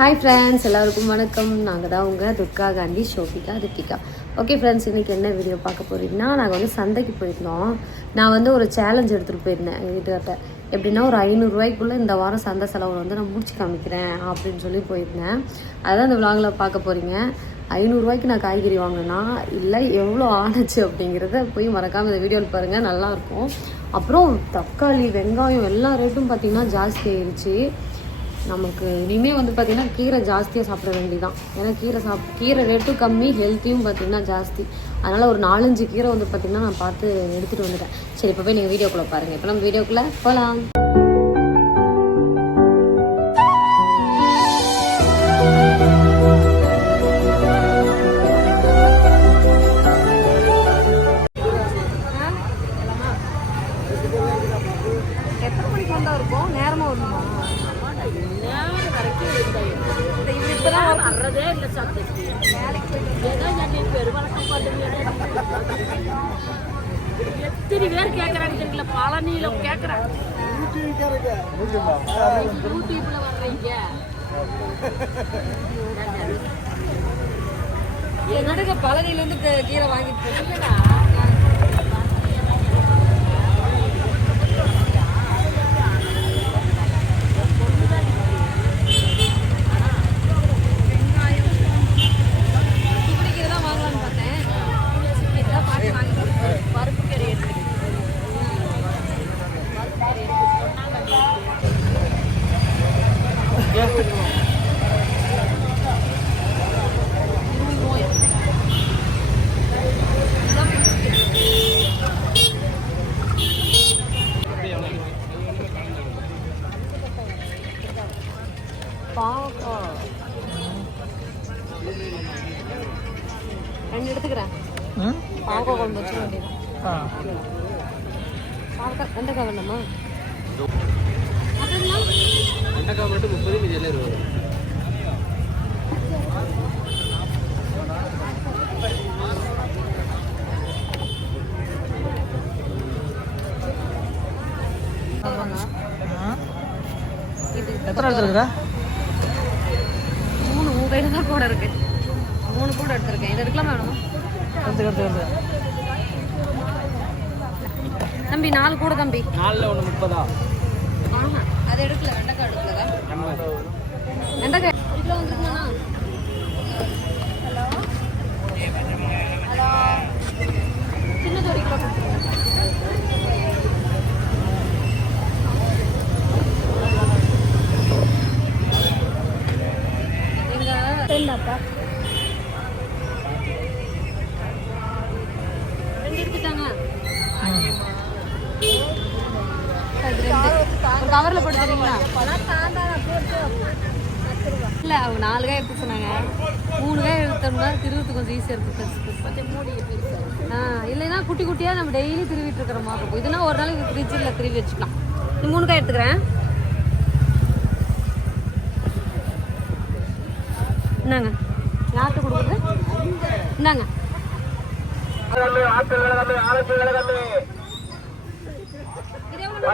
Hi friends எல்லாருக்கும் வணக்கம். நாங்கள் தான் உங்கள் துர்கா காந்தி ஷோபிகா ரித்திகா. ஓகே ஃப்ரெண்ட்ஸ் இன்றைக்கி என்ன வீடியோ பார்க்க போகிறீங்கன்னா நாங்கள் வந்து சந்தைக்கு போயிருந்தோம். நான் வந்து ஒரு சேலஞ்ச் எடுத்துகிட்டு போயிருந்தேன் எங்கள் வீட்டுக்கிட்ட எப்படின்னா ஒரு ஐநூறுரூவாய்க்குள்ளே இந்த வாரம் சந்தை செலவு வந்து நான் முடிச்சு காமிக்கிறேன் அப்படின்னு சொல்லி போயிருந்தேன். அதான் இந்த விலாகில் பார்க்க போகிறீங்க ஐநூறுரூவாய்க்கு நான் காய்கறி வாங்கினேன்னா இல்லை எவ்வளோ ஆணுச்சு அப்படிங்கிறத போய் மறக்காமல் இந்த வீடியோவில் பாருங்கள் நல்லாயிருக்கும் அப்புறம் தக்காளி வெங்காயம் எல்லா ரேட்டும் பார்த்திங்கன்னா ஜாஸ்தி ஆயிடுச்சு நமக்கு இனிமேல் வந்து பார்த்திங்கன்னா கீரை ஜாஸ்தியாக சாப்பிட வேண்டியதான் ஏன்னா கீரை சாப் கீரை ரேட்டும் கம்மி ஹெல்த்தியும் பார்த்திங்கன்னா ஜாஸ்தி. அதனால் ஒரு நாலஞ்சு கீரை வந்து பார்த்திங்கன்னா நான் பார்த்து எடுத்துகிட்டு வந்துட்டேன். சரி இப்போ போய் நீங்கள் வீடியோக்குள்ளே பாருங்கள் இப்போ நம்ம வீடியோக்குள்ளே போகலாம் எத்தனை பேர் கேட்குறாங்க தெரியல பழனியில கேட்குறாங்க. யூடியூப்ல வர்றீங்க. என்னடுக்க பழனிலேருந்து கீரை வாங்கிட்டு இல்லைடா, இப்படி கீரை தான் வாங்கலாம்னு பார்த்தேன் இதான் பாட்டி வாங்கிட்டு பருப்பு கறி எடுத்து பாவக்காய் ரெண்டு எடுத்துக்கிறேன் பாவக்காய் குழம்பு வச்சுக்க வேண்டியது பாவக்காய் வெண்டைக்காய் வேண்டாமா வெண்டைக்காய் மட்டும் முப்பது மீதி எல்லாம் இருபது எத்தனை எடுத்துருக்குற மூணு உன் கையில் தான் கூட இருக்கு. மூணு கூட எடுத்திருக்கேன். இது எடுக்கலாமா வேணுமா? எடுத்து எடுத்து எடுத்து. தம்பி நாலு கூட தம்பி. நாலில் ஒன்று முப்பதா? அது எடுக்கல. എന്താ இல்லைன்னா குட்டி குட்டியாக நம்ம டெய்லி திருவிட்டு இருக்கிற மாதிரி இருக்கும். இதுனா ஒரு நாளைக்கு ஃப்ரிட்ஜில் திருவி வச்சுக்கலாம். இந்த மூணு காய் எடுத்துக்கிறேன். இந்தாங்க. யார்கிட்ட கொடுக்குறது? இந்தாங்க. இது எவ்வளவு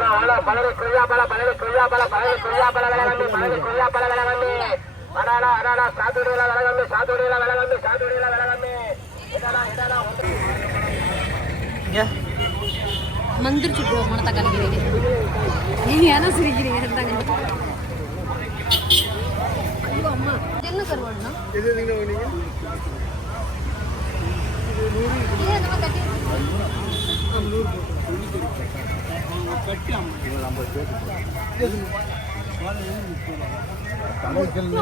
மந்திரிச்சு ப்ரோ மனத்தக்காளி கிரேவி. நீங்க ஏன்னா சிரிக்கிறீங்க? இருந்தாங்க ஐயோ அம்மா. இது என்ன கருவாடுனா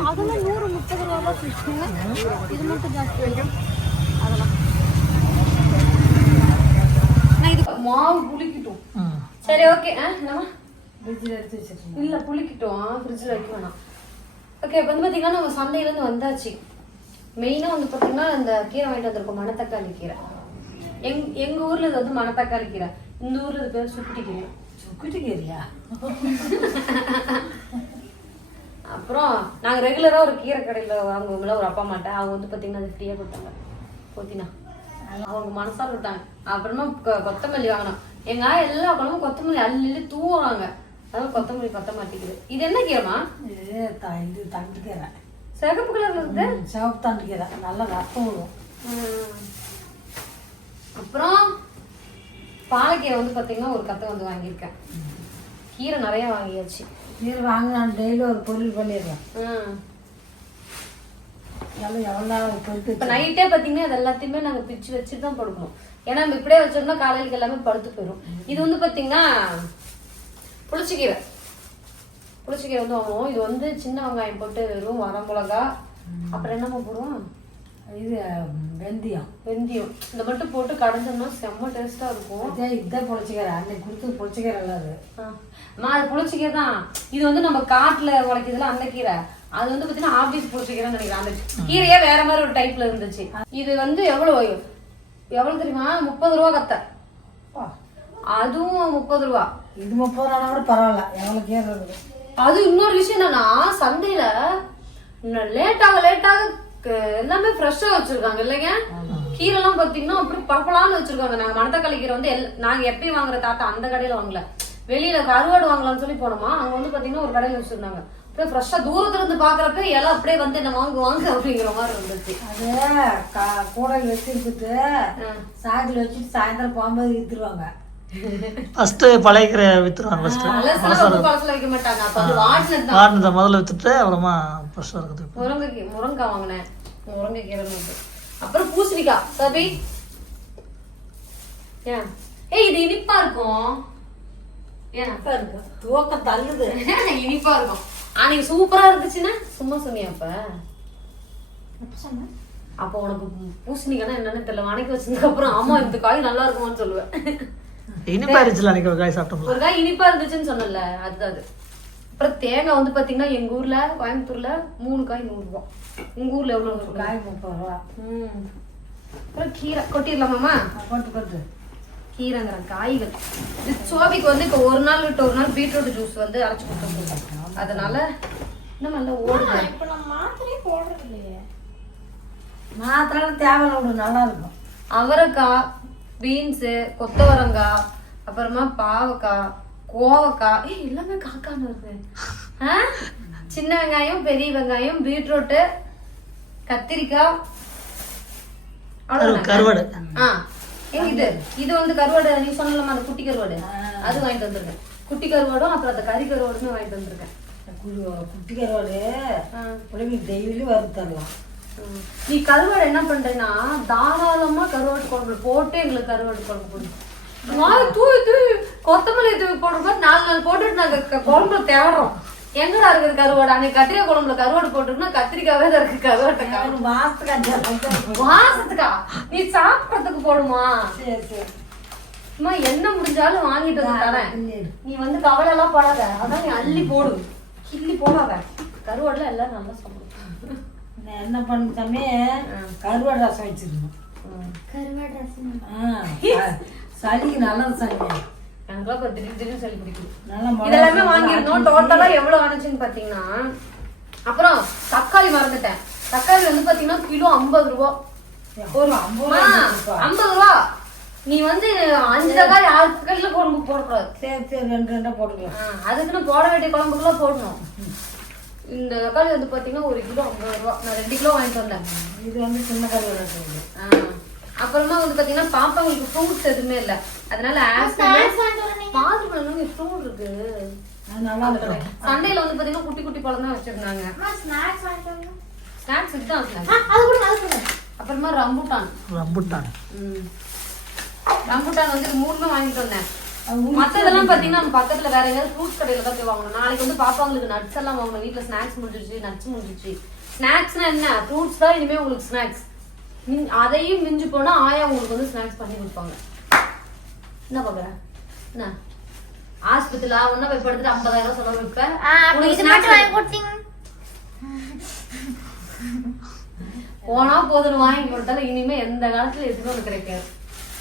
அதெல்லாம் நூறு முப்பது ரூபா இது மட்டும் ஜாஸ்தி அதெல்லாம் நான் இது மாவு புளிக்கட்டும். சரி ஓகே ஆ நம்ம இல்ல புளிக்கட்டும். ஃப்ரிட்ஜில் வைக்க வேணாம். ஓகே இப்போ வந்து பார்த்தீங்கன்னா நம்ம சந்தையிலேருந்து வந்தாச்சு. மெயினாக வந்து பார்த்தீங்கன்னா அந்த கீரை வாங்கிட்டு வந்திருக்கோம் மணத்தக்காளி கீரை. எங் எங்க ஊர்ல இது வந்து மணத்தக்காளி கீரை. இந்த ஊர்ல இது பேர் சுக்குட்டி கீரை. சுக்கிட்டு கேரியா? அப்புறம் நாங்க ரெகுலரா ஒரு கீரை கடையில வாங்குவோம்ல ஒரு அப்பா அம்மாட்ட. அவங்க வந்து பாத்தீங்கன்னா அது ஃப்ரீயா கொடுத்தாங்க. போத்தினா. அவங்க மனசால விட்டாங்க. அப்புறமா கொத்தமல்லி வாங்கினோம். எங்க எல்லா பழமும் கொத்தமல்லி அள்ளி அள்ளி தூவுறாங்க அதாவது கொத்தமல்லி கொத்த மாட்டேங்குது இது என்ன கீரைமா இது த- இது தண்டுக்கிறேன் சிகப்பு கலர்ல இருக்கு. சிவப்பு தாண்டிக்கிறா நல்லா ரத்தம் விடும். அப்புறம் பாலக்கீரை வந்து பாத்தீங்கன்னா ஒரு கத்தை வந்து வாங்கியிருக்கேன். கீரை நிறைய வாங்கியாச்சு. நீர் வாங்க நான் டெய்லி ஒரு பொருள் பண்ணிடுறேன் ம். எல்லாம் எவ்வளோ பொறுத்து இப்ப நைட்டே பாத்தீங்கன்னா இது எல்லாத்தையுமே நாங்க பிச்சு வச்சுட்டு தான் படுக்கணும் ஏன்னா நம்ம இப்படியே வச்சோம்னா காலையில எல்லாமே படுத்து போயிடும் இது வந்து பாத்தீங்கன்னா புளிச்சக்கீரை. புளிச்சக்கீரை வந்து வாங்குவோம். இது வந்து சின்ன வெங்காயம் போட்டு வெறும் வரமிளகா அப்புறம் என்னம்மா போடுவோம்? இது வெந்தயம். வெந்தயம். இந்த மட்டும் போட்டு கடைஞ்சோம்னா செம்ம டேஸ்டா இருக்கும். இதே இதான் பொழைச்சிக்கிற அன்னைக்கு கொடுத்து பொழைச்சிக்கிற அது. ஆ. அம்மா அது புளிச்சக்கீரை தான் இது வந்து நம்ம காட்டுல உழைக்கிறதுல அந்த கீரை. அது வந்து பாத்தீங்கன்னா ஆபீஸ் புளிச்சக்கீரைன்னு நினைக்கிறேன். அந்த கீரையே வேற மாதிரி ஒரு டைப்ல இருந்துச்சு. இது வந்து எவ்வளவு எவ்வளவு தெரியுமா? முப்பது ரூபா கத்த. அதுவும் முப்பது ரூபா. இது முப்பது ரூபா கூட பரவாயில்ல. எவ்வளோ கீரை இருக்குது. அது இன்னொரு விஷயம் என்னன்னா சந்தையில லேட்டாக லேட்டாக எல்லாமே ஃப்ரெஷ்ஷா வச்சிருக்காங்க இல்லைங்க? கீரை எல்லாம் பாத்தீங்கன்னா அப்படி பரப்பலான்னு வச்சிருக்காங்க. நாங்க மணத்தக்காளி கீரை வந்து நாங்க எப்பயும் வாங்குற தாத்தா அந்த கடையில வாங்கல. வெளியில கருவாடு வாங்கலாம்னு சொல்லி போனோமா அங்க வந்து பாத்தீங்கன்னா ஒரு கடையில வச்சிருந்தாங்க. அப்படியே ஃப்ரெஷ்ஷா தூரத்துல இருந்து பாக்குறப்ப எல்லாம் அப்படியே வந்து என்ன வாங்கு வாங்க அப்படிங்கிற மாதிரி இருந்துச்சு. அது கூடையில் வச்சிருக்குது சாக்கில் வச்சுட்டு சாயந்தரம் போகும்போது வித்துருவாங்க ஃபர்ஸ்ட் பழைய வித்துருவாங்க ஃபர்ஸ்ட் மாட்டாங்க. வாடினது முதல்ல வித்துட்டு அப்புறமா ஃப்ரெஷ்ஷாக இருக்குது முருங்கை முருங்கை வாங்கினேன். முருங்கை கீரை மட்டும் அப்புறம் பூசணிக்காய். சபி? ஏன்? ஏய் இது இனிப்பா இருக்கும். ஏன்? இருக்கு. துவக்கம் தள்ளுது. இனிப்பா இருக்கும். அன்னைக்கு சூப்பரா இருந்துச்சுன்னா சும்மா சொன்னியா அப்ப? அப்ப உனக்கு பூசணிக்காய்னா என்னன்னு தெரியல. வணக்கி வச்சதுக்கு அப்புறம் ஆமா இந்த காய் நல்லா இருக்குமான்னு சொல்லுவேன். இனிப்பா இருந்துச்சுல அன்னைக்கு ஒரு காய் சாப்பிட்டோம்ல? ஒரு காய் இனிப்பா இருந்துச்சுன்னு சொன்னல அதுதான் அது. அப்புறம் தேங்காய் வந்து பாத்தீங்கன்னா எங்க ஊர்ல கோயம்புத்தூர்ல மூணு காய் நூறு ரூபாய் உங்க ஊர்ல எவ்வளவு இருக்கு? காய் முப்பது ரூபா. ம். அப்புறம் கீரை கொண்டு கொண்டு கீரைங்கிற காய்கள். இது சோபிக்கு வந்து இப்போ ஒரு நாள் விட்டு ஒரு நாள் பீட்ரூட் ஜூஸ் வந்து அரைச்சு கொடுத்துருக்கோம். அதனால இன்னும் நல்லா ஓடுது. இப்ப நான் மாத்திரையே போடுறது இல்லையே மாத்திரம் தேவையில்ல நல்லா இருக்கும். அவரைக்காய் பீன்ஸு கொத்தவரங்காய் அப்புறமா பாவக்காய் கோவக்காய் ஏய் எல்லாமே காக்கான்னு வருது? சின்ன வெங்காயம் பெரிய வெங்காயம் பீட்ரூட்டு கத்திரிக்காய்? கருவாடு. ஆ. இது இது வந்து கருவாடு நீ சொன்னலமா அந்த குட்டி கருவாடு. அது வாங்கிட்டு வந்திருக்கேன். குட்டி கருவாடும் அப்புறம் அந்த கறி கருவாடுமே வாங்கிட்டு வந்திருக்கேன். குட்டி கருவாடு. ஆ. பிள்ளைங்களுக்கு டெய்லி வறுத்து தரலாம். நீ கருவாடு என்ன பண்றேன்னா தாராளமா கருவாடு குழம்பு போட்டு எங்களுக்கு கருவாடு குழம்பு போடு. நாளை தூவி தூவி கொத்தமல்லி தூவி போடுற மாதிரி நாலு நாள் போட்டுட்டு நாங்க க- குழம்புல தேடுறோம் எங்கடா இருக்குது கருவாடு? அன்னைக்கு கத்திரிக்காய் குழம்புல கருவாடு போட்டோம்னா கத்திரிக்காவே தான் இருக்கு. கருவாட்டை. வாசத்துக்கா நீ சாப்பிடறதுக்கு போடுமா? சரி சரி. அம்மா என்ன முடிஞ்சாலும் வாங்கிட்டு வந்து தரேன். நீ வந்து கவலை எல்லாம் படாத. அதான் நீ அள்ளி போடு. கிள்ளி போடாத. கருவாடுல எல்லாரும் நல்லா சாப்பிடுவோம் நான் என்ன பண்ண கருவாடு ரசம் வச்சிருந்தோம் கருவாடு ரசம். சளிக்கு நல்லது சாமி எனக்குலாம் இப்போ திடீர் திடீர்னு சொல்லி பிடிக்கும் நல்லா இதெல்லாமே வாங்கியிருந்தோம். டோட்டலா எவ்வளவு ஆனிச்சுன்னு பாத்தீங்கன்னா அப்புறம் தக்காளி மறந்துட்டேன். தக்காளி வந்து பாத்தீங்கன்னா கிலோ ஐம்பது ரூபா. ஒரு ஐம்பது ரூபா நீ வந்து அஞ்சு தக்காளி ஆறு கையில குழம்பு போடக்கூடாது. சரி சரி ரெண்டு ரெண்டா போட்டுக்கலாம். அதுக்குன்னு போட வேண்டிய குழம்புக்குலாம் போடணும். இந்த தக்காளி வந்து பாத்தீங்கன்னா ஒரு கிலோ ஐம்பது ரூபா. நான் ரெண்டு கிலோ வாங்கிட்டு வந்தேன். இது வந்து சின்ன ஆ. அப்புறமா வந்து பாத்தீங்கன்னா பாப்பாங்களுக்கு ஃப்ரூட்ஸ் எதுவுமே இல்ல. அதனால ஆப்பிள் மாதுளம்பழம் ஃப்ரூட் இருக்கு. சந்தையில வந்து பாத்தீங்கன்னா குட்டி குட்டி பழம் தான் வச்சிருந்தாங்க. ஸ்நாக்ஸ். ஸ்நாக்ஸ் இதுதான் கூட அப்புறமா ரம்புட்டான். ரம்புட்டான். ம். ரம்புட்டான் வந்து மூணுமே வாங்கிட்டு வந்தேன். மத்ததெல்லாம் பாத்தீங்கன்னா பக்கத்துல வேற எங்கேயாவது ஃப்ரூட்ஸ் கடையில தான் போய் வாங்கணும். நாளைக்கு வந்து பாப்பாங்களுக்கு நட்ஸ் எல்லாம் வாங்கணும். வீட்ல ஸ்நாக்ஸ் முடிஞ்சிருச்சு நட்ஸ் முடிஞ்சிருச்சு. ஸ்நாக்ஸ்னா என்ன? ஃப்ரூட்ஸ் தான் இனிமே உங்களுக்கு ஸ்நாக்ஸ் அதையும் மிஞ்சி போனா ஆயா உங்களுக்கு வந்து ஸ்நாக்ஸ் பண்ணி கொடுப்பாங்க. என்ன பாக்குற? என்ன? ஆஸ்பத்திரியில ஒன்னும் போய் படுத்துட்டு ஐம்பதாயிரம் செலவு வைப்பேன் போனா போதுன்னு வாங்கி கொடுத்தாலும் இனிமே எந்த காலத்துல எதுவுமே உனக்கு கிடைக்காது.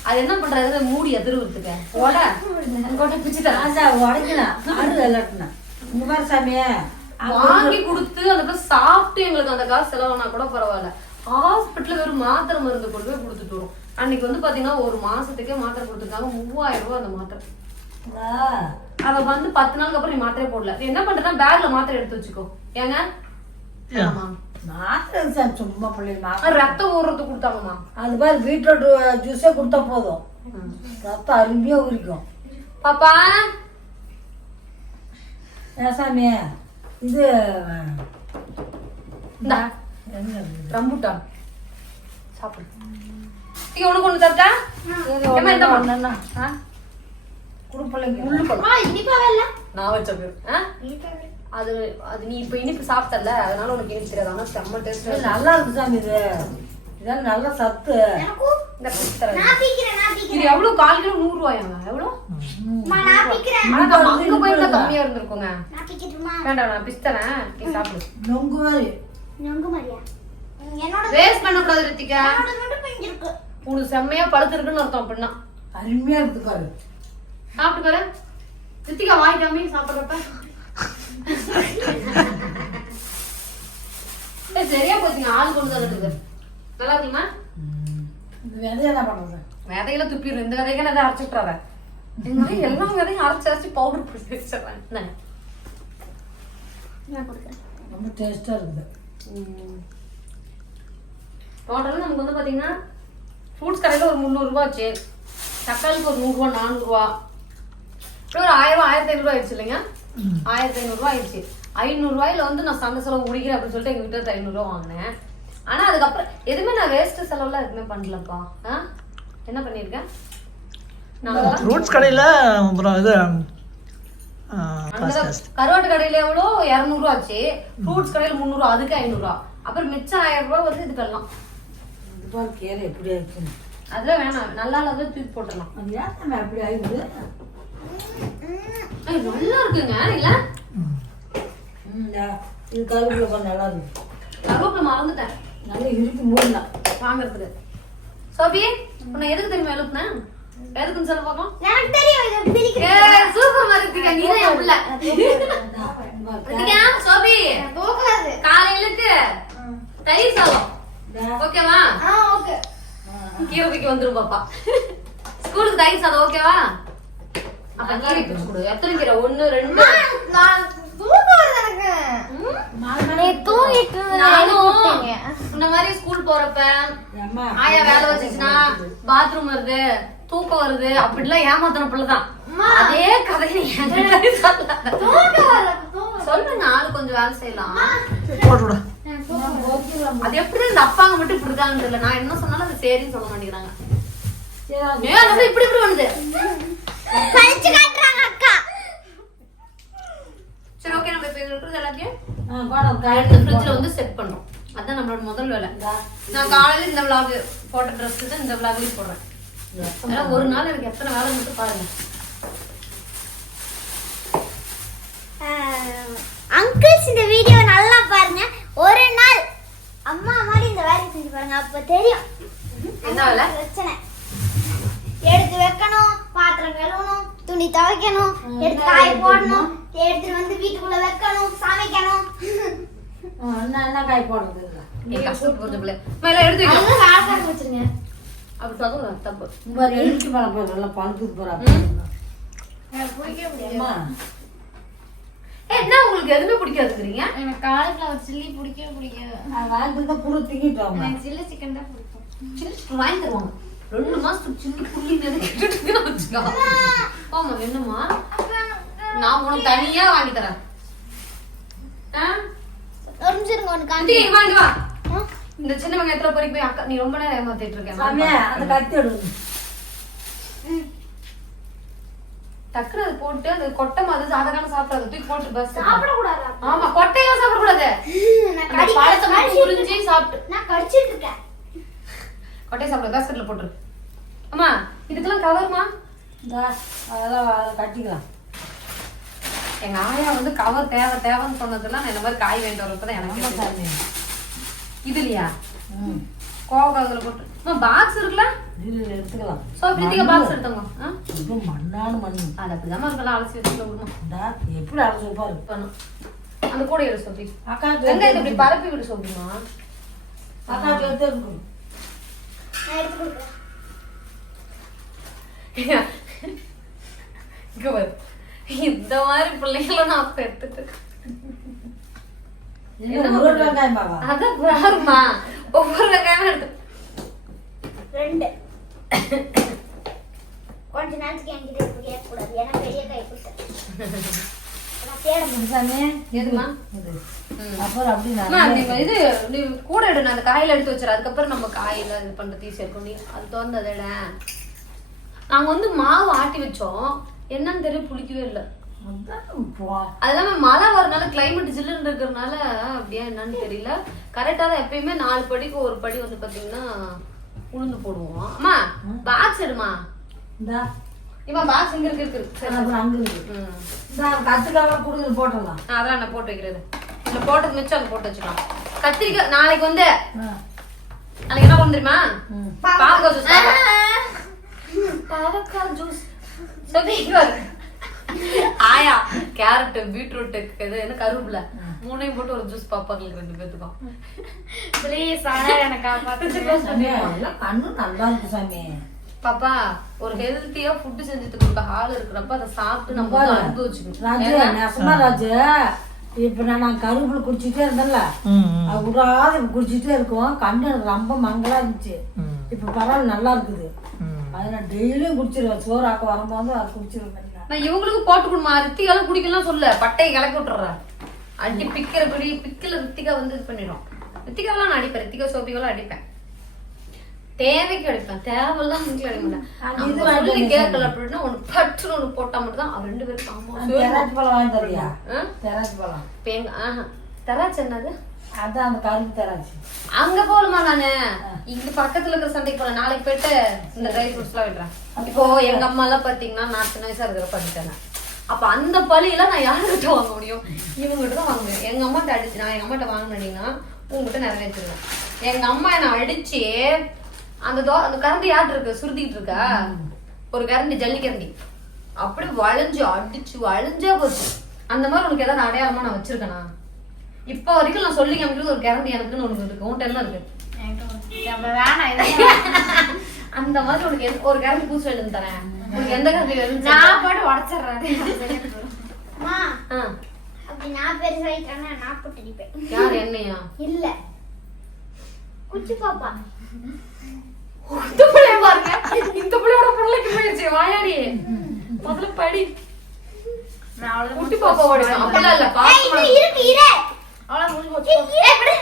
அது என்ன பண்றது மூடி எதிர்வுறதுக்கு போட. உங்கள்கிட்ட பிச்சு தரேன். ராஜா உடைக்கலாம் அடு இல்லாட்டினா இந்த மாதிரி சாமி வாங்கி கொடுத்து அந்த காசு சாப்பிட்டு எங்களுக்கு அந்த காசு செலவானா கூட பரவாயில்ல. ஹாஸ்பிட்டல்ல வெறும் மாத்திரை மருந்து கொண்டு போய் கொடுத்துட்டு வரும். அன்னைக்கு வந்து பாத்தீங்கன்னா ஒரு மாசத்துக்கே மாத்திரை கொடுத்துருக்காங்க. மூவாயிரம் ரூபாய் அந்த மாத்திரை. அவ வந்து பத்து நாளுக்கு அப்புறம் நீ மாத்திரை போடல. நீ என்ன பண்றதுன்னா பேக்ல மாத்திரை எடுத்து வச்சுக்கோ. ஏங்க? மாத்திரை சும்மா பிள்ளைங்க ரத்தம் ஊறுறதுக்கு கொடுத்தாங்கம்மா. அது மாதிரி பீட்ரூட் ஜூஸே கொடுத்தா போதும். ரத்தம் அருமையா உரிக்கும் பாப்பா? ஏன் சாமி? இது இந்தா. என்ன இது? ரம்புட்டான் சாப்பிடு. இங்க உனக்கு ஒண்ணு தரட்டா? ஏம்மா, இந்த ஒண்ணு ஒண்ணு. ஆ? குடு பிள்ளைங்க. முள்ளு பழம் நான் வச்ச பேர் ஆ? அது அது நீ இப்ப இனிப்பு சாப்பிட்டல அதனால உனக்கு இனிப்பு தெரியாது. ஆனா செம்ம டேஸ்ட் நல்லா இருக்கு சாமி இது. நல்ல சத்து. இந்த தரேன். இது எவ்வளவு? கால் கிலோ ரூபாயாங்க எவ்வளவு? ஆனா அங்க கம்மியா இருந்திருக்குங்க. வேண்டாம் நான் பிச்சு தரேன். நீ சாப்பிடு. நொங்கு மாதிரி. வேஸ்ட் பண்ணக்கூடாது ரித்திகா. உனக்கு செம்மையா பழுத்து இருக்குன்னு அர்த்தம் அப்படின்னா. அருமையா இருக்குது பாரு. சாப்பிட்டு பாரு. ரித்திகா வாங்கிக்காம சாப்பிடுறப்ப. ஏய், சரியா போச்சுங்க. ஆள் கொண்டு வந்துருக்கு நல்லா இருக்குமா? இந்த விதைய என்ன பண்றது விதையில துப்பிடுறேன் இந்த விதைக்கு நான் அரைச்சிட்டுறாத எல்லா விதையும் அரைச்சு அரைச்சு பவுடர் பிடிச்சி வச்சிடுறேன். ரொம்ப டேஸ்டா இருக்குது. டோட்டலாக நமக்கு வந்து பார்த்தீங்கன்னா ஃப்ரூட்ஸ் கடையில் ஒரு முந்நூறுரூவா ஆச்சு. தக்காளிக்கு ஒரு நூறுரூவா நானூறுரூவா இப்படி ஒரு ஆயிரம் ஆயிரத்தி ஐநூறுரூவா ஆயிடுச்சு இல்லைங்க? ஆயிரத்தி ஐநூறுரூவா ஆயிடுச்சு. ஐநூறுரூவாயில வந்து நான் சந்தை செலவு முடிக்கிறேன் அப்படின்னு சொல்லிட்டு எங்கள் வீட்டில் ஐநூறுரூவா வாங்கினேன். ஆனால் அதுக்கப்புறம் எதுவுமே நான் வேஸ்ட்டு செலவுலாம் எதுவுமே பண்ணலப்பா. ஆ? என்ன பண்ணியிருக்கேன்? ஃப்ரூட்ஸ் கடையில் இது ஆ, காசு அங்க ஜாஸ்தி கருவாட்டு கடையில எவ்வளோ? இரநூறுவா ஆச்சு. ஃப்ரூட்ஸ் கடையில் முந்நூறுவா அதுக்கு ஐநூறுரூவா அப்புறம் மிச்சம் ஆயிரம் ரூபாய் வந்து இதுக்கெல்லாம் கீரை எப்படி ஆயிடுச்சுன்னு. அதெல்லாம் வேணாம். நல்லா இல்லாத தூக்கி போட்டுடலாம். அது ஏன் அப்படி ஆயிடுது? நல்லா இருக்குங்க. இல்ல? இது கருவேப்பிலை கொஞ்சம் நல்லா இருக்கு. கருவேப்பிலை மறந்துட்டேன். நல்லா இருக்கு மூடலாம் வாங்குறதுக்கு. சோபி உன்னை எதுக்கு தெரியுமா எழுப்புனேன்? எதுக்குன்னு சொல்ல பார்க்கலாம். எனக்கு தெரியும் இது பிரிக்க ஏய், சூப்பர் மருத்துவ நீ தான் என் புள்ள ரித்திகா, சோபி? போகாது காலையிலுக்கு தயிர் சாதம். ஓகேவா? ஆ ஓகே. கீரைக்கு வந்துரும் பாப்பா. ஸ்கூலுக்கு தயிர் சாதம் ஓகேவா? அப்ப கீரை பிச்சு கொடு. எத்தனை கீரை? ஒண்ணு ரெண்டு? நான் தூக்கம் எனக்கு. நானும். இந்த மாதிரி ஸ்கூல் போறப்ப அம்மா ஆயா வேலை வச்சுச்சுன்னா பாத்ரூம் வருது. தூக்கம் வருது அப்படிலாம் ஏமாத்தின பிள்ளைதான். அதே கதையை தூக்கம் சொல்லுங்க ஆளு கொஞ்சம் வேலை செய்யலாம். அது எப்படி இந்த அப்பாங்க மட்டும் இப்படி இருக்காங்கன்னு தெரியல. நான் என்ன சொன்னாலும் அது சரின்னு சொல்ல மாட்டேங்கிறாங்க. இப்படி இப்படி சரி ஓகே நம்ம இப்ப இருக்கிறது எல்லாத்தையும் ஃப்ரிட்ஜ்ல வந்து செட் பண்றோம் அதான் நம்மளோட முதல் வேலை. நான் காலையில இந்த vlog போட்ட ட்ரெஸ் தான் இந்த vlogலயும் போடுறேன். ஒரு நாள் எனக்கு எத்தனை வேலை மட்டும் பாருங்க. அங்கிள்ஸ் இந்த வீடியோ நல்லா பாருங்க. ஒரு நாள் அம்மா மாதிரி இந்த வேலையை செஞ்சு பாருங்க. அப்ப தெரியும். என்ன பிரச்சனை. எடுத்து வைக்கணும் பாத்திரம் கழுவணும் துணி துவைக்கணும் எடுத்து காய போடணும் எடுத்துட்டு வந்து வீட்டுக்குள்ள வைக்கணும் சமைக்கணும். என்ன என்ன காய் போடுறது? எடுத்து வைக்கணும். வச்சிருங்க. அப்படி தப்பு. இந்த மாதிரி எலுமிச்சை பழம் போய் நல்லா அம்மா ஏ, என்ன உங்களுக்கு எதுவுமே பிடிக்காதுங்கிறீங்க? எனக்கு காலிஃப்ளவர் சில்லி பிடிக்கவே பிடிக்காது. நான் வாங்கிட்டு தான் புழு திங்கிட்டோம். எனக்கு சில்லி சிக்கன் தான் பிடிக்கும். சில்லி சிக்கன் வாங்கி தருவாங்க. ரெண்டு மாசத்துக்கு சில்லி புள்ளி கேட்டுட்டு வச்சுக்கோ. ஆமா என்னம்மா? நான் உனக்கு தனியா வாங்கி தரேன். ஆ? ஒரு நிமிஷம் இருங்க ஒன்று ஆண்டி, காண்டி இங்க வா, இங்க வா. இந்த சின்ன வெங்காயத்துல பொறுக்கி போய் அக்கா நீ ரொம்ப நேரம் ஏமாத்திட்டு இருக்க. சாமி அந்த கத்தி டக்குனு அது போட்டு அது கொட்டை மாதிரி சாதகான சாப்பிடாது தூக்கி போட்டு பஸ் சாப்பிடக்கூடாதா? ஆமா கொட்டையெல்லாம் சாப்பிடக்கூடாது. நான் அந்த கடி பழத்தை மட்டும் உறிஞ்சி சாப்பிட்டு. நான் கடிச்சிட்டு இருக்கேன். கொட்டையை சாப்பிட பேஸ்கெட்ல போட்டுரு. அம்மா இதுக்கெல்லாம் கவர்மா அதெல்லாம் அதை கட்டிக்கலாம். எங்க ஆயா வந்து கவர் தேவை தேவைன்னு சொன்னதெல்லாம் நான் இந்த மாதிரி காய் வேண்டிட்டு வரப்பதான் எனக்கு இது ம் கோவக்காதுல போட்டு. பாக்ஸ் இருக்குல்ல? இது எடுத்துக்கலாம். சோ பிரீத்திகா பாக்ஸ் எடுத்தவங்க ஆ? இது மண்ணான மண்ணு. அது அப்படிதான் இருக்கலாம் அலசி இந்தா, எப்படி அரைச்சு பாரு பண்ணும் அந்த கூட எடு சோபி அக்காவுக்கு வெங்காயத்தை இப்படி பரப்பி விடு எடுத்து இங்க பாரு. இந்த மாதிரி பிள்ளைங்கள நான் பெத்துட்டு என்ன ஒரு வெங்காயம் பாவா அதான் பாருமா ஒவ்வொரு வெங்காயமும் எடுத்து. ரெண்டு. கொஞ்ச நேரத்துக்கு என்கிட்ட இப்படி கேட்கக்கூடாது. ஏன்னா பெரிய கை கூட எடு. நான் அந்த காயில எடுத்து வச்சிரு அதுக்கப்புறம் நம்ம காயில இது பண்றது ஈஸியா இருக்கும். நீ அது திறந்தது எட. நாங்க வந்து மாவு ஆட்டி வச்சோம். என்னன்னு தெரியும் புளிக்கவே இல்லை. அதான் போ. அது இல்லாம மழை வரனால கிளைமேட் ஜில்லுன்னு இருக்கிறதுனால அப்படியா என்னன்னு தெரியல. கரெக்டா தான் எப்பயுமே நாலு படிக்கு ஒரு படி வந்து பாத்தீங்கன்னா உளுந்து போடுவோம். அம்மா பாக்ஸ் எடுமா? இந்தா. இம்மா பாக்ஸ் இங்க இருக்கு இருக்கு அங்க இருக்கு. ம். இந்தா கத்துக்காக கொடுக்குது போட்டுடலாம். அதான் நான் போட்டு வைக்கிறது. இதுல போட்டது மிச்சம் அங்க போட்டு வச்சுக்கலாம். கத்திரிக்காய் நாளைக்கு வந்து. நாளைக்கு என்ன பண்ணு தெரியுமா. பாவக்காய் ஜூஸ் பாவக்காய் ஜூஸ் ஆயா கேரட் பீட்ரூட் இது என்ன கருவேப்பில. மூணையும் போட்டு ஒரு ஜூஸ் பாப்பாங்களுக்கு ரெண்டு பேத்துக்கும். ப்ளீஸ் ஆனா எனக்கு கண்ணு நல்லா இருக்கு சாமி. பாப்பா ஒரு ஹெல்த்தியா ஃபுட் செஞ்சுட்டு கொடுக்க ஆள் இருக்கிறப்ப அதை சாப்பிட்டு நம்ம வந்து ராஜு அனுபவிச்சுக்கணும் நெசமா ராஜு. இப்ப நான் நான் கருவேப்பிலை குடிச்சிட்டே இருந்தேன்ல. விடாத குடிச்சிட்டே இருக்கும். கண்ணு எனக்கு ரொம்ப மங்களா இருந்துச்சு. இப்ப பரவாயில்ல நல்லா இருக்குது. அது நான் டெய்லியும் குடிச்சிருவேன். சோறு ஆக்க வரும்போது அது குடிச்சிருவேன். நான் இவங்களுக்கு போட்டு கொடுமா ரித்திகாலாம் குடிக்கலாம் சொல்ல. பட்டையை கிளப்பி விட்டுறேன் அடி பிக்கிற குடி பிக்கல ரித்திகா வந்து இது பண்ணிடும். ரித்திகாலாம் நான் அடிப்பேன். ரித்திகா சோபிகாலாம் அடிப்பேன். தேவைக்கு அடிப்பேன். தேவையெல்லாம் வீட்டுல அடிக்க மாட்டேன். கேட்கல அப்படின்னா ஒண்ணு பட்டுன்னு ஒண்ணு போட்டா மட்டும் தான் ரெண்டு பேரும் ஆமா பழம் வாங்கி தரியா பழம். இப்ப எங்க ஆஹா தராச்சு என்னது அதான் அந்த கரும்பு தெராட்சி அங்க போகணுமா நானு? இங்க பக்கத்துல இருக்கிற சண்டைக்கு போறேன். நாளைக்கு போயிட்டு இந்த ட்ரை ஃப்ரூட்ஸ் எல்லாம் விடுறேன். இப்போ எங்க அம்மா எல்லாம் பாத்தீங்கன்னா நான் சின்ன வயசா இருக்கிற பண்ணிட்டேன் அப்ப அந்த பழியெல்லாம் நான் யாருக்கிட்ட வாங்க முடியும்? இவங்ககிட்ட தான் வாங்க முடியும். எங்க அம்மாட்ட அடிச்சு நான் எங்க அம்மாட்ட வாங்கினீங்கன்னா உங்ககிட்ட நிறைவேற்றிடுவேன். எங்க அம்மா என்ன அடிச்சு அந்த தோ அந்த கரண்டி யார்ட்டு இருக்கு? சுருட்டிட்டு இருக்கா? ஒரு கரண்டி ஜல்லி கரண்டி. அப்படி வளைஞ்சு அடிச்சு வளைஞ்சே போச்சு. அந்த மாதிரி உனக்கு ஏதாவது அடையாளமா நான் வச்சிருக்கேனா? இப்ப வரைக்கும் நான் சொல்லி காமிக்கிறது ஒரு கேரண்டி எனக்குன்னு ஒண்ணு இருக்கு. உன்ட்ட இருக்கு? அந்த மாதிரி உனக்கு எந்த- ஒரு கேரண்டி பூச்சி எழுந்து தரேன். உனக்கு எந்த கேரண்டி வேணும் நான் பாட்டு உடச்சிடுறேன். அப்படி நான் பெருசாயிட்டேன்னா நான் போட்டு அடிப்பேன். யார் என்னையா? இல்ல. குச்சி பாப்பா. இந்த பிள்ளைய பாருங்க. இந்த பிள்ளையோட பிள்ளைக்கு போயிருச்சு. வாயாடி முதல்ல படி. குட்டி பாப்பா ஓடி அப்படிலாம் இல்ல. ஏய், பாப்பா இது இருக்கு இரு. அவ்வளவு முடிஞ்சு போச்சு ஏய், இரு, விடு.